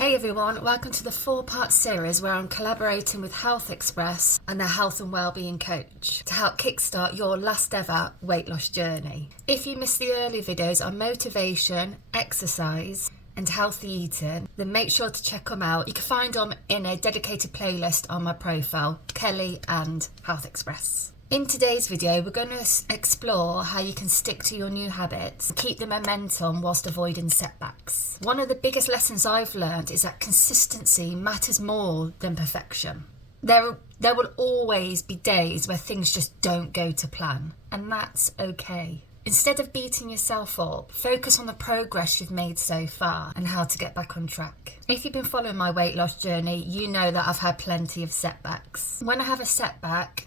Hey everyone, welcome to the 4-part series where I'm collaborating with HealthExpress and their health and wellbeing coach to help kickstart your last ever weight loss journey. If you missed the early videos on motivation, exercise and healthy eating, then make sure to check them out. You can find them in a dedicated playlist on my profile, Kelly and HealthExpress. In today's video, we're going to explore how you can stick to your new habits and keep the momentum whilst avoiding setbacks. One of the biggest lessons I've learned is that consistency matters more than perfection. There will always be days where things just don't go to plan, and that's okay. Instead of beating yourself up, focus on the progress you've made so far and how to get back on track. If you've been following my weight loss journey, you know that I've had plenty of setbacks. When I have a setback,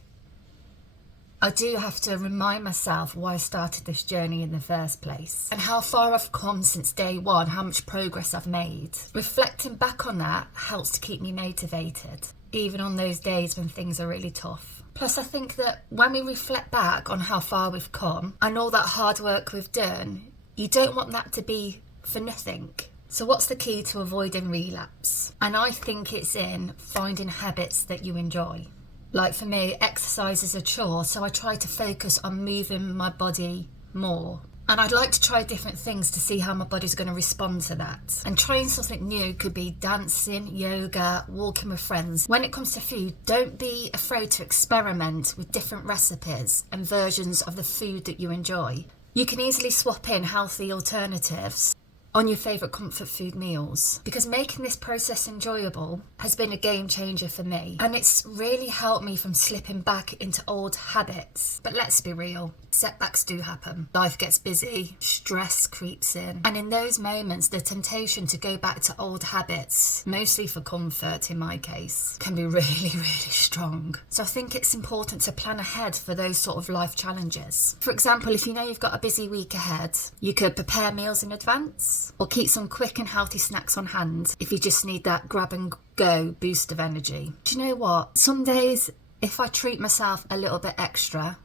I do have to remind myself why I started this journey in the first place and how far I've come since day one, how much progress I've made. Reflecting back on that helps to keep me motivated, even on those days when things are really tough. Plus, I think that when we reflect back on how far we've come and all that hard work we've done, you don't want that to be for nothing. So what's the key to avoiding relapse? And I think it's in finding habits that you enjoy. Like for me, exercise is a chore, so I try to focus on moving my body more. And I'd like to try different things to see how my body's going to respond to that. And trying something new could be dancing, yoga, walking with friends. When it comes to food, don't be afraid to experiment with different recipes and versions of the food that you enjoy. You can easily swap in healthy alternatives on your favourite comfort food meals, because making this process enjoyable has been a game changer for me, and it's really helped me from slipping back into old habits. But let's be real, setbacks do happen. Life gets busy, stress creeps in, and in those moments the temptation to go back to old habits, mostly for comfort in my case, can be really strong. So I think it's important to plan ahead for those sort of life challenges. For example, if you know you've got a busy week ahead, you could prepare meals in advance or keep some quick and healthy snacks on hand if you just need that grab and go boost of energy. Do you know what? Some days, if I treat myself a little bit extra,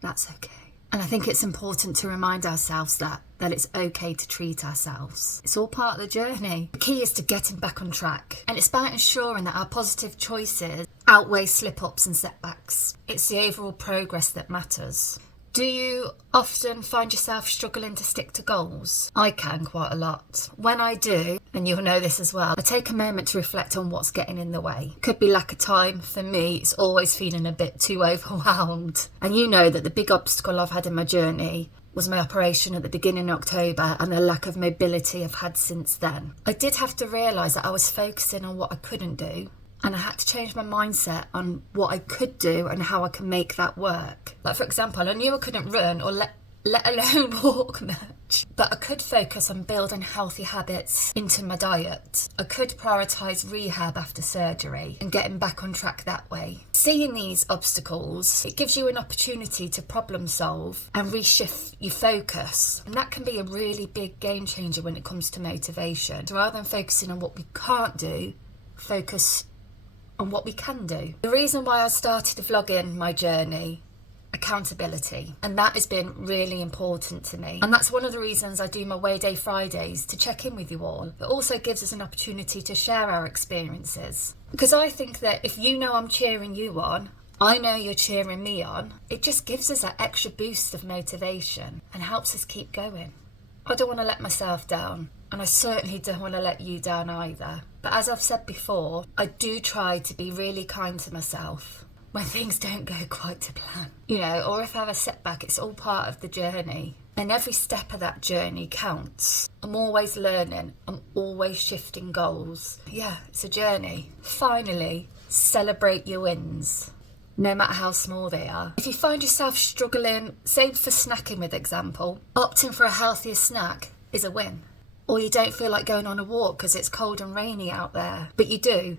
that's okay. And I think it's important to remind ourselves that it's okay to treat ourselves. It's all part of the journey. The key is to getting back on track. And it's about ensuring that our positive choices outweigh slip-ups and setbacks. It's the overall progress that matters. Do you often find yourself struggling to stick to goals? I can quite a lot. When I do, and you'll know this as well, I take a moment to reflect on what's getting in the way. Could be lack of time. For me, it's always feeling a bit too overwhelmed. And you know that the big obstacle I've had in my journey was my operation at the beginning of October and the lack of mobility I've had since then. I did have to realise that I was focusing on what I couldn't do, and I had to change my mindset on what I could do and how I can make that work. Like, for example, I knew I couldn't run or let alone walk much, but I could focus on building healthy habits into my diet. I could prioritise rehab after surgery and getting back on track that way. Seeing these obstacles, it gives you an opportunity to problem solve and reshift your focus. And that can be a really big game changer when it comes to motivation. So rather than focusing on what we can't do, focus on what we can do. The reason why I started vlogging my journey, accountability, and that has been really important to me. And that's one of the reasons I do my Way Day Fridays, to check in with you all. It also gives us an opportunity to share our experiences. Because I think that if you know I'm cheering you on, I know you're cheering me on, it just gives us that extra boost of motivation and helps us keep going. I don't want to let myself down, and I certainly don't want to let you down either. But as I've said before, I do try to be really kind to myself when things don't go quite to plan. You know, or if I have a setback, it's all part of the journey. And every step of that journey counts. I'm always learning. I'm always shifting goals. Yeah, it's a journey. Finally, celebrate your wins, no matter how small they are. If you find yourself struggling, say for snacking with example, opting for a healthier snack is a win. Or you don't feel like going on a walk because it's cold and rainy out there, but you do,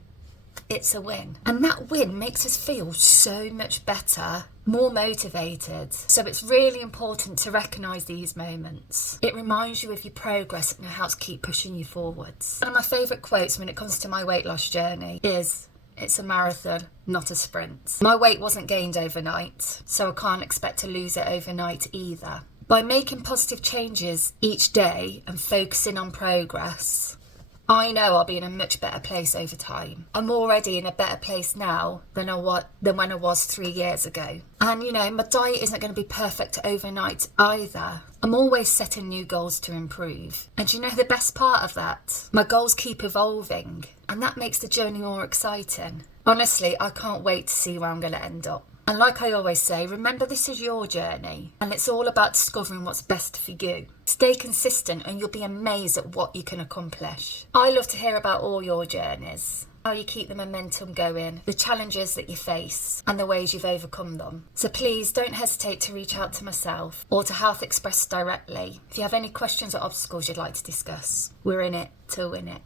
it's a win. And that win makes us feel so much better, more motivated. So it's really important to recognise these moments. It reminds you of your progress and it helps keep pushing you forwards. One of my favourite quotes when it comes to my weight loss journey is, "It's a marathon, not a sprint." My weight wasn't gained overnight, so I can't expect to lose it overnight either. By making positive changes each day and focusing on progress, I know I'll be in a much better place over time. I'm already in a better place now than when I was 3 years ago. And my diet isn't going to be perfect overnight either. I'm always setting new goals to improve. And the best part of that? My goals keep evolving, and that makes the journey more exciting. Honestly, I can't wait to see where I'm going to end up. And like I always say, remember this is your journey, and it's all about discovering what's best for you. Stay consistent and you'll be amazed at what you can accomplish. I love to hear about all your journeys, how you keep the momentum going, the challenges that you face, and the ways you've overcome them. So please don't hesitate to reach out to myself or to HealthExpress directly if you have any questions or obstacles you'd like to discuss. We're in it to win it.